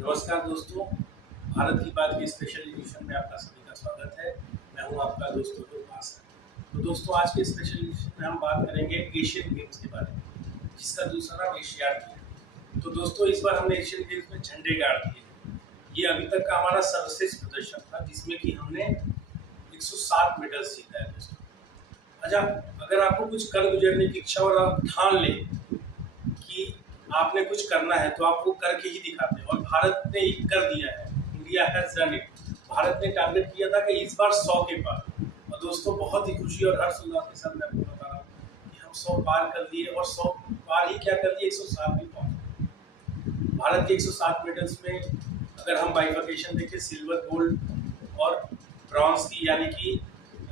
नमस्कार दोस्तों, भारत की बात के स्पेशल एडिशन में आपका सभी का स्वागत है। मैं हूं आपका दोस्त अतुल भास्कर। तो दोस्तों, आज के स्पेशल एडिशन में हम बात करेंगे एशियन गेम्स के बारे में, जिसका दूसरा नाम एशियाड है। तो दोस्तों, इस बार हमने एशियन गेम्स में झंडे गाड़ दिए हैं। ये अभी तक का हमारा सर्वश्रेष्ठ प्रदर्शन था, जिसमें कि हमने 107 मेडल्स जीता है दोस्तों। अच्छा, अगर आपको कुछ कर गुजरने की इच्छा और आप ठान लें कि आपने कुछ करना है, तो आप वो करके ही दिखाते हैं, और भारत ने ये कर दिया है। India has done it. Bharat ने टारगेट किया था कि इस बार 100 के पार, और दोस्तों बहुत ही खुशी और हर्ष उल्लास के साथ मैं आपको बता रहा हूँ कि हम 100 पार कर लिए, और 100 पार ही क्या कर लिए, 107 भी पहुंच गए। भारत के 107 मेडल्स में अगर हम बाइफर्केशन देखें, सिल्वर, गोल्ड और ब्रॉन्ज की, यानी कि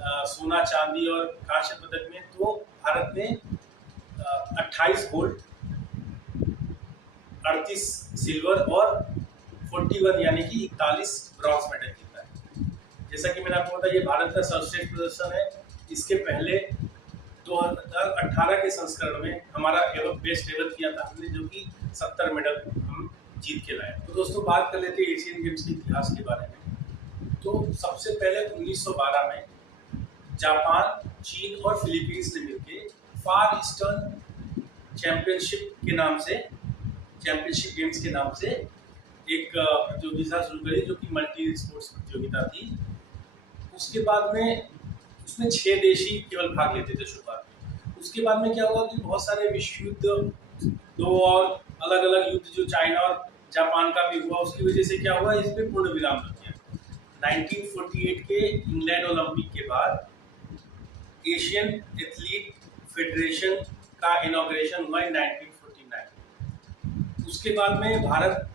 सोना, चांदी और कांस्य पदक में, तो भारत ने 28 गोल्ड, 38 सिल्वर और 41 यानी कि 41 ब्रॉन्ज मेडल जीता है। जैसा कि मैंने आपको बताया, ये भारत का सर्वश्रेष्ठ प्रदर्शन है। इसके पहले 2018 के संस्करण में हमारा बेस्ट एवर किया था हमने, जो कि 70 मेडल हम जीत के लाए। तो दोस्तों, बात कर लेते हैं एशियन गेम्स के इतिहास के बारे में। तो सबसे पहले 1912 में जापान, चीन और फिलीपींस ने मिलकर फार ईस्टर्न चैंपियनशिप गेम्स के नाम से एक प्रतियोगिता शुरू करी, जो कि मल्टी स्पोर्ट्स प्रतियोगिता थी। उसके बाद में उसमें 6 देश ही केवल भाग लेते थे शुरुआत में। उसके बाद में क्या हुआ कि बहुत सारे विश्व युद्ध, 2 और अलग अलग युद्ध जो चाइना और जापान का भी हुआ, उसकी वजह से क्या हुआ, इस पे पूर्ण विराम लग गया। 1948 के इंग्लैंड ओलंपिक के बाद एशियन एथलीट फेडरेशन का इनॉग्रेशन हुआ 1949। उसके बाद में भारत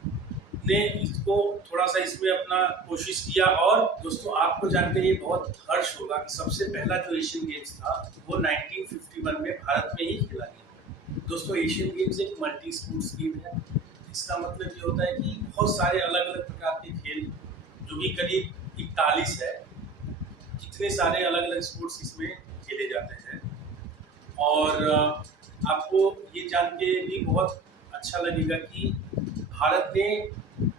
ने इसको थोड़ा सा इसमें अपना कोशिश किया, और दोस्तों आपको जानकर ये बहुत हर्ष होगा कि सबसे पहला जो एशियन गेम्स था वो 1951 में भारत में ही खेला गया। दोस्तों, एशियन गेम्स एक मल्टी स्पोर्ट्स गेम है। इसका मतलब ये होता है कि बहुत सारे अलग अलग प्रकार के खेल, जो कि करीब 41 है, इतने सारे अलग अलग स्पोर्ट्स इसमें खेले जाते हैं। और आपको ये जान के भी बहुत अच्छा लगेगा कि भारत ने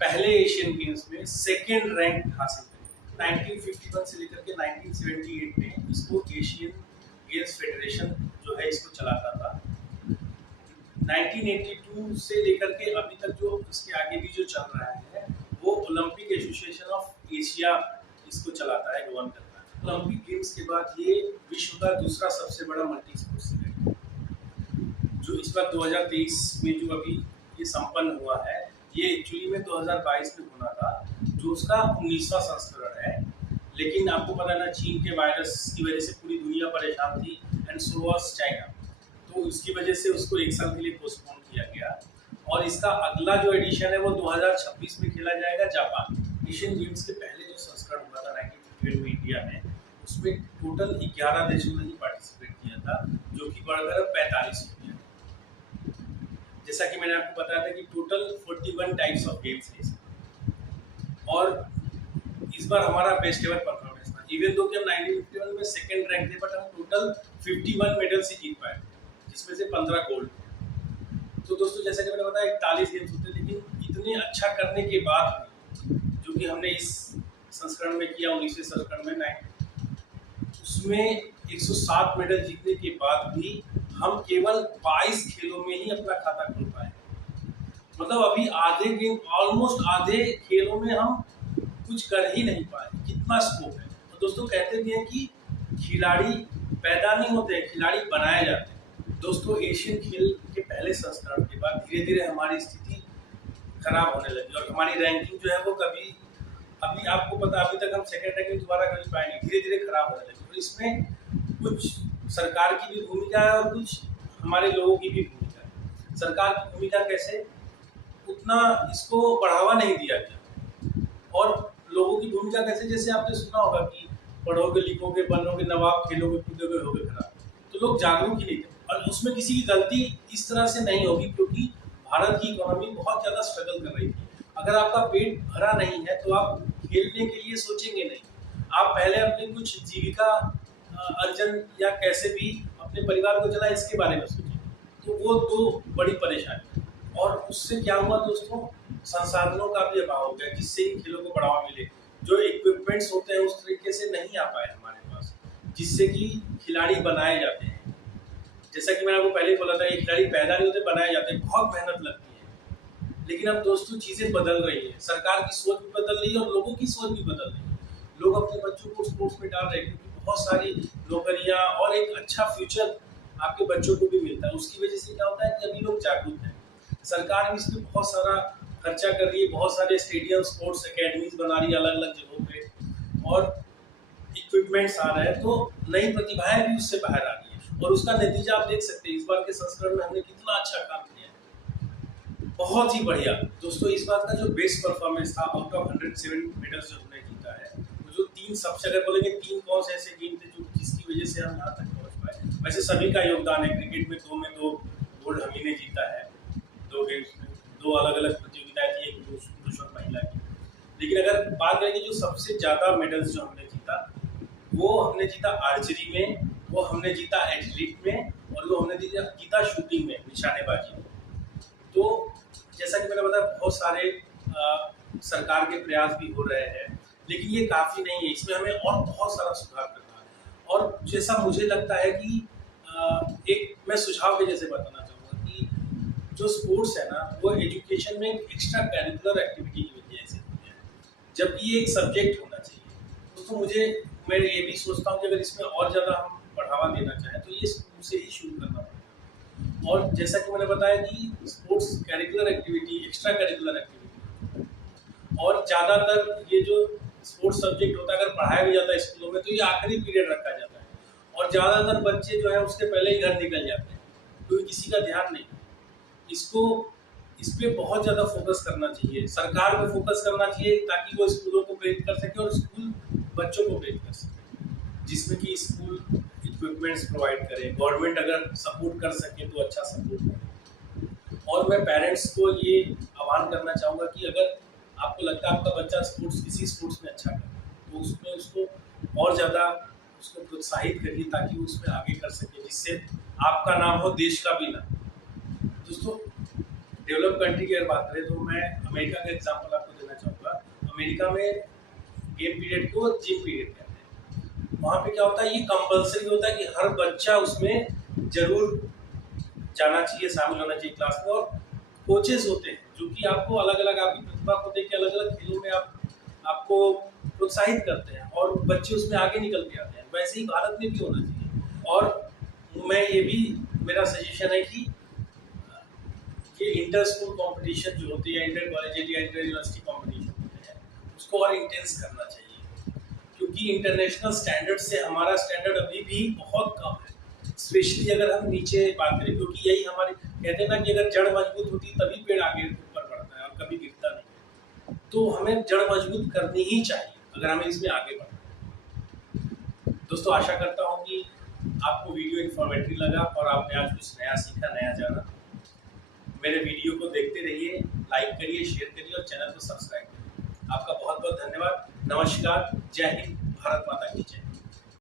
पहले एशियन गेम्स में सेकेंड रैंक हासिल करी। 1951 से लेकर के 1978 में इसको एशियन गेम्स फेडरेशन जो है इसको चलाता था। 1982 से लेकर के अभी तक जो इसके आगे भी जो चल रहा है, वो ओलंपिक एसोसिएशन ऑफ एशिया इसको चलाता है, गवर्न करता है। ओलंपिक गेम्स के बाद ये विश्व का दूसरा सबसे बड़ा मल्टी स्पोर्ट्स इवेंट है, जो इस बार 2023 में जो अभी ये संपन्न हुआ है। ये एक्चुअली में 2022 में होना था, जो उसका 19वां संस्करण है। लेकिन आपको पता है ना, चीन के वायरस की वजह से पूरी दुनिया परेशान थी, एंड सो वाज चाइना। तो इसकी वजह से उसको 1 साल के लिए पोस्टपोन किया गया, और इसका अगला जो एडिशन है वो 2026 में खेला जाएगा जापान। एशियन गेम्स के पहले जो संस्करण हुआ था 1958 में इंडिया में, उसमें टोटल 11 देशों ने ही पार्टिसिपेट किया था, जो कि बढ़कर 45 हो गया। जैसा कि मैंने आपको बताया था कि टोटल 41 टाइप्स ऑफ गेम्स है इसमें, और इस बार हमारा बेस्ट एवर परफॉर्मेंस था। इवन दो कि हम 1951 में सेकंड रैंक थे, बट हम टोटल 51 मेडल्स ही जीत पाए, जिसमें से 15 गोल्ड थे। तो दोस्तों, जैसा कि मैंने बताया 41 गेम्स होते हैं, लेकिन इतने अच्छा करने के बाद जो कि हमने इस संस्करण में किया, 19वें संस्करण में, उसमें 107 मेडल जीतने के बाद भी हम केवल 22 खेलों में ही अपना खाता खोल पाए। मतलब अभी आधे गेम, ऑलमोस्ट आधे खेलों में हम कुछ कर ही नहीं पाए। कितना स्कोप है। तो दोस्तों, कहते भी हैं कि खिलाड़ी पैदा नहीं होते, खिलाड़ी बनाए जाते हैं। दोस्तों, एशियन खेल के पहले संस्करण के बाद धीरे धीरे हमारी स्थिति खराब होने लगी, और हमारी रैंकिंग जो है वो कभी, अभी आपको पता, अभी तक हम सेकंड रैंकिंग दोबारा कभी पाए नहीं, धीरे धीरे खराब होने लगी। और इसमें कुछ सरकार की भी भूमिका है और कुछ हमारे लोगों की भी भूमिका है। सरकार की भूमिका कैसे, उतना इसको बढ़ावा नहीं दिया गया, और लोगों की भूमिका कैसे, जैसे आपने सुना होगा कि पढ़ोगे, लिखोगे, बनोगे नवाब, खेलोगे, कूदोगे, होगे खराब। तो लोग जागरूक ही नहीं थे, और उसमें किसी की गलती इस तरह से नहीं होगी, क्योंकि भारत की इकोनॉमी बहुत ज़्यादा स्ट्रगल कर रही थी। अगर आपका पेट भरा नहीं है तो आप खेलने के लिए सोचेंगे नहीं। आप पहले अपनी कुछ जीविका अर्जन या कैसे भी अपने परिवार को चलाए, इसके बारे में सोचें। तो वो 2 बड़ी परेशानी। और उससे क्या हुआ दोस्तों, संसाधनों का भी अभाव हो गया, जिससे इन खेलों को बढ़ावा मिले। जो इक्विपमेंट्स होते हैं उस तरीके से नहीं आ पाए हमारे पास, जिससे कि खिलाड़ी बनाए जाते हैं। जैसा कि मैंने आपको पहले ही बोला था, ये खिलाड़ी पैदा नहीं होते, बनाए जाते हैं, बहुत मेहनत लगती है। लेकिन अब दोस्तों चीजें बदल रही है, सरकार की सोच भी बदल रही है और लोगों की सोच भी बदल रही है। लोग अपने बच्चों को स्पोर्ट्स में डाल रहे हैं, क्योंकि बहुत सारी नौकरियां और एक अच्छा फ्यूचर आपके बच्चों को भी मिलता है। उसकी वजह से क्या होता है कि अभी लोग जागरूक हैं। सरकार भी इसमें बहुत सारा खर्चा कर रही है, बहुत सारे स्टेडियम, स्पोर्ट्स एकेडमीज बना रही है अलग अलग जगहों पे, और इक्विपमेंट्स आ रहे हैं, तो नई प्रतिभाएं भी उससे बाहर आ रही है। और उसका नतीजा आप देख सकते हैं, इस बार के संस्करण में हमने कितना अच्छा काम किया है, बहुत ही बढ़िया। दोस्तों इस बार का जो बेस्ट परफॉर्मेंस था, आउट ऑफ 107 मेडल्स जो हमने जीता है, जो 3 सबसे, अगर बोलेंगे 3 कौन से ऐसे गेम थे जो जिसकी वजह से हम यहाँ तक पहुँच पाए, वैसे सभी का योगदान है। क्रिकेट में 2 गोल्ड हम ही ने जीता है, 2 गेम्स में 2 अलग अलग प्रतियोगिताएं थी, एक पुरुष और महिला की। लेकिन अगर बात करें कि जो सबसे ज्यादा मेडल्स जो हमने जीता, वो हमने जीता आर्चरी में, वो हमने जीता एथलीट में, और वो हमने जीता शूटिंग में, निशानेबाजी में। तो जैसा कि मैंने बताया, बहुत सारे सरकार के प्रयास भी हो रहे हैं, लेकिन ये काफ़ी नहीं है, इसमें हमें और बहुत सारा सुधार करना है। और जैसा मुझे लगता है कि एक मैं सुझाव के जैसे बताना चाहूँगा कि जो स्पोर्ट्स है ना, वो एजुकेशन में एक एक्स्ट्रा करिकुलर एक्टिविटी की वजह से होती है, जबकि ये एक सब्जेक्ट होना चाहिए। तो मैं ये भी सोचता हूँ कि अगर इसमें और ज़्यादा हम बढ़ावा देना चाहें तो ये स्कूल से ही शुरू करना पड़ेगा। और जैसा कि मैंने बताया कि sports curricular activity, extra curricular activity, और ज़्यादातर ये जो स्पोर्ट्स सब्जेक्ट होता है, अगर पढ़ाया भी जाता है स्कूलों में, तो ये आखिरी पीरियड रखा जाता है, और ज़्यादातर बच्चे जो है उसके पहले ही घर निकल जाते हैं, क्योंकि किसी का ध्यान नहीं। इस पे बहुत ज़्यादा फोकस करना चाहिए, सरकार को फोकस करना चाहिए, ताकि वो स्कूलों को प्रेरित कर सके और स्कूल बच्चों को प्रेरित कर सके, जिसमें कि स्कूल इक्विपमेंट्स प्रोवाइड करे, गवर्नमेंट अगर सपोर्ट कर सके तो अच्छा सपोर्ट करे। और मैं पेरेंट्स को ये आह्वान करना चाहूँगा कि अगर आपको लगता है आपका बच्चा किसी स्पोर्ट्स में अच्छा कर रहा है, तो उसमें उसको और ज़्यादा उसको प्रोत्साहित करिए, ताकि वो उसमें आगे कर सके, जिससे आपका नाम हो, देश का भी नाम। दोस्तों डेवलप कंट्री की अगर बात करें तो मैं अमेरिका का एग्जांपल आपको देना चाहूँगा। अमेरिका में गेम पीरियड को जिम पीरियड कहते हैं। वहाँ पे क्या होता है, ये कंपलसरी होता है कि हर बच्चा उसमें जरूर जाना चाहिए, शामिल होना चाहिए क्लास में। और कोचेस होते हैं जो कि आपको अलग अलग आपकी प्रतिभा को देख के अलग अलग खेलों में आपको प्रोत्साहित करते हैं, और बच्चे उसमें आगे निकल के आते हैं। वैसे ही भारत में भी होना चाहिए। और मैं ये भी, मेरा सजेशन है कि ये इंटर स्कूल कंपटीशन जो होती है, इंटर कॉलेज या इंटर यूनिवर्सिटी कंपटीशन होते हैं, उसको और इंटेंस करना चाहिए, क्योंकि इंटरनेशनल स्टैंडर्ड से हमारा स्टैंडर्ड अभी भी बहुत कम है। स्पेशली अगर हम नीचे बात करें, क्योंकि यही हमारे कहते हैं ना कि अगर जड़ मजबूत होती है तभी पेड़ आगे ऊपर बढ़ता है और कभी गिरता नहीं। तो हमें जड़ मजबूत करनी ही चाहिए अगर हमें इसमें आगे बढ़ना है। दोस्तों आशा करता हूँ कि आपको वीडियो इन्फॉर्मेटिव लगा और आपने आज कुछ नया सीखा, नया जाना। मेरे वीडियो को देखते रहिए, लाइक करिए, शेयर करिए और चैनल को सब्सक्राइब करिए। आपका बहुत बहुत धन्यवाद। नमस्कार, जय हिंद, भारत माता की जय।